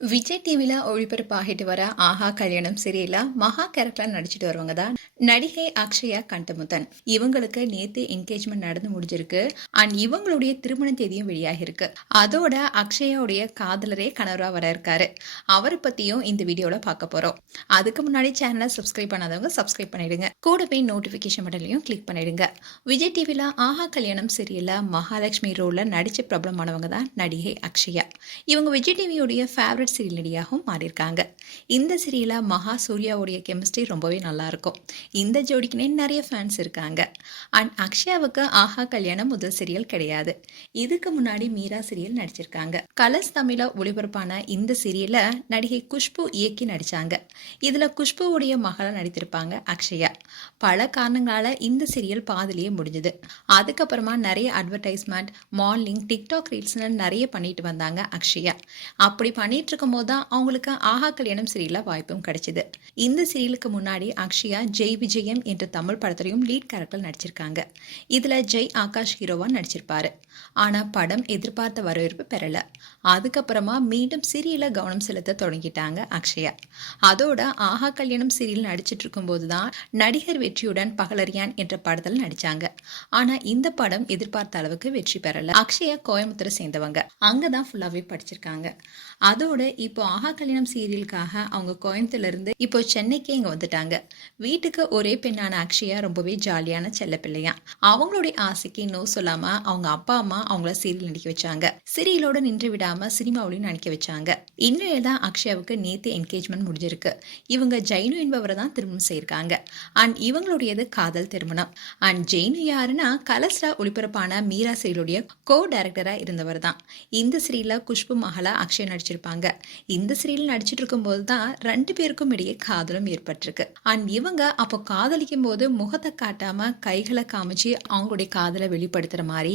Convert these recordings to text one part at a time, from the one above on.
விஜய் டிவில ஒளிபரப்பாகிட்டு வர ஆஹா கல்யாணம் சீரியல்ல மகா கேரக்டர்ல நடிச்சிட்டு வருவங்க தான் நடிகை அக்ஷயா கண்டமுத்தன். இவங்களுக்கு நேத்து என்கேஜ்மெண்ட் நடந்து முடிஞ்சிருக்கு. அண்ட் இவங்களுடைய திருமண தேதியும் வெளியாகி இருக்கு. அதோட அக்ஷயாவுடைய காதலரே கணவரா வர இருக்காரு. அவரை பத்தியும் இந்த வீடியோல பார்க்க போறோம். அதுக்கு முன்னாடி சேனலை சப்ஸ்கிரைப் பண்ணாதவங்க சப்ஸ்கிரைப் பண்ணிடுங்க. கூடவே நோட்டிபிகேஷன் பட்டனையும் கிளிக் பண்ணிடுங்க. விஜய் டிவில ஆஹா கல்யாணம் சீரியல்ல மகாலட்சுமி ரோல்ல நடிச்ச பிரபலமானவங்க தான் நடிகை அக்ஷயா. இவங்க விஜய் டிவியோடைய ஃபேவரட் சீரியல் நடிகாகவும் மாறியிருக்காங்க. இந்த சீரியல மகா சூர்யாவுடைய கெமிஸ்ட்ரி ரொம்பவே நல்லா இருக்கும். இந்த ஜோடிக்குனே நிறைய ஃபேன்ஸ் இருக்காங்க. அண்ட் அக்ஷயாவுக்கு ஆஹா கல்யாணம் முதல் சீரியல் கிடையாது. இதுக்கு முன்னாடி மீரா சீரியல் நடிச்சிருக்காங்க. கலர்ஸ் தமிழ ஒளிபரப்பான இந்த சீரியல்ல நடிகை குஷ்பு இயக்கி நடிச்சாங்க. இதுல குஷ்புவுடைய மகளா நடித்திருப்பாங்க அக்ஷயா. பல காரணங்களால இந்த சீரியல் பாதிலேயே முடிஞ்சது. அதுக்கப்புறமா நிறைய அட்வர்டைஸ்மெண்ட், மாடலிங், டிக்டாக் ரீல்ஸ்னு நிறைய பண்ணிட்டு வந்தாங்க அக்ஷயா. அப்படி பண்ணிட்டு இருக்கும் போது தான் அவங்களுக்கு ஆஹா கல்யாணம் சீரியல்ல வாய்ப்பும் கிடைச்சது. இந்த சீரியலுக்கு முன்னாடி அக்ஷயா ஜெய் விஜயம் என்ற தமிழ் படத்திலையும் லீட் கேரக்டர் நடிச்சிருக்காங்க. இதுல ஜெய் ஆகாஷ் ஹீரோவா நடிச்சிருப்பாரு. ஆனா படம் எதிர்பார்த்த வரவேற்பு பெறல. அதுக்கப்புறமா மீண்டும் சீரியல கவனம் செலுத்த தொடங்கிட்டாங்க அக்ஷயா. அதோட ஆஹா கல்யாணம் சீரியல் நடிச்சிட்டு இருக்கும் போதுதான் நடிகர் வெற்றியுடன் பகலரியான் என்ற படத்தில் நடிச்சாங்க. ஆனா இந்த படம் எதிர்பார்த்த அளவுக்கு வெற்றி பெறல. அக்ஷயா கோயம்புத்தூரை சேர்ந்தவங்க. அங்கதான் ஃபுல்லாவே படிச்சிருக்காங்க. அதோட இப்போ ஆஹா கல்யாணம் சீரியலுக்காக அவங்க கோயம்புத்தூர்ல இருந்து இப்போ சென்னைக்கே இங்க வந்துட்டாங்க. வீட்டுக்கு ஒரே பெண்ணான அக்ஷயா ரொம்பவே ஜாலியான செல்ல பிள்ளையா. அவங்களுடைய ஆசைக்கு நோ சொல்லாம அவங்க அப்பா அம்மா அவங்கள சீரியல் நடிக்க வச்சாங்க. சீரியலோட நின்று விடாம சினிமாவிலையும் நடிக்க வச்சாங்க. இந்நிலையில தான் அக்ஷயாவுக்கு நேத்து என்கேஜ்மெண்ட் முடிஞ்சிருக்கு. இவங்க ஜெயினு என்பவரை தான் திருமணம் செய்யிருக்காங்க. அண்ட் இவங்களுடையது காதல் திருமணம். அண்ட் ஜெயினு யாருன்னா கலர்ஸ்ல ஒளிபரப்பான மீரா சீரியலுடைய கோ டைரக்டரா இருந்தவர் தான். இந்த சீரியல்ல குஷ்பு மகளா அக்ஷயா நடிச்சிருப்பாங்க. இந்த சீரியல் நடிச்சிட்டு இருக்கும் போது தான் 2 பேருக்கும் இடையே காதலும் ஏற்பட்டிருக்கு. அண்ட் இவங்க அப்போ காதலிக்கும் போது முகத்தை காட்டாம கைகளை காமிச்சு அவங்களுடைய காதலை வெளிப்படுத்துற மாதிரி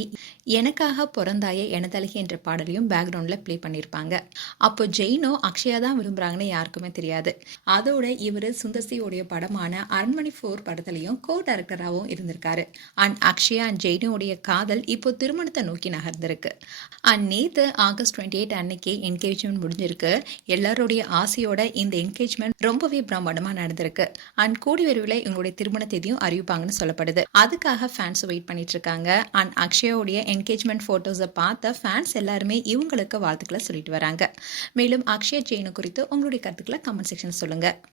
எனக்காக பிறந்தாய எனதழகி என்ற பாடலையும் பேக்ரவுண்ட்ல பிளே பண்ணியிருப்பாங்க. அப்போ ஜெயினோ அக்ஷயா தான் விரும்புறாங்கன்னு யாருக்குமே தெரியாது. அதோட இவர் சுந்தர்சியோடைய படமான அரண்மனை 4 படத்துலையும் கோ டைரக்டராகவும் இருந்திருக்காரு. அண்ட் அக்ஷயா அண்ட் ஜெயினோடைய காதல் இப்போ திருமணத்தை நோக்கி நகர்ந்திருக்கு. அண்ட் நேத்து ஆகஸ்ட் 28 அன்னைக்கு என்கேஜ்மெண்ட் முடிஞ்சிருக்கு. எல்லாருடைய ஆசையோட இந்த என்கேஜ்மெண்ட் ரொம்பவே பிரம்மாண்டமா நடந்திருக்கு. அண்ட் கூடி விரைவில் இவங்களுடைய திருமண தேதியும் அறிவிப்பாங்கன்னு சொல்லப்படுது. அதுக்காக ஃபேன்ஸ் வெயிட் பண்ணிட்டு இருக்காங்க. அண்ட் அக்ஷயாவுடைய என்கேஜ்மெண்ட் போட்டோஸை பார்த்த ஃபேன்ஸ் எல்லாருமே இவங்களுக்கு வாழ்த்துக்களை சொல்லிட்டு வராங்க. மேலும் அக்ஷயா ஜெயின் குறித்து உங்களுடைய கருத்துக்களை கமெண்ட் செக்ஷன் சொல்லுங்க.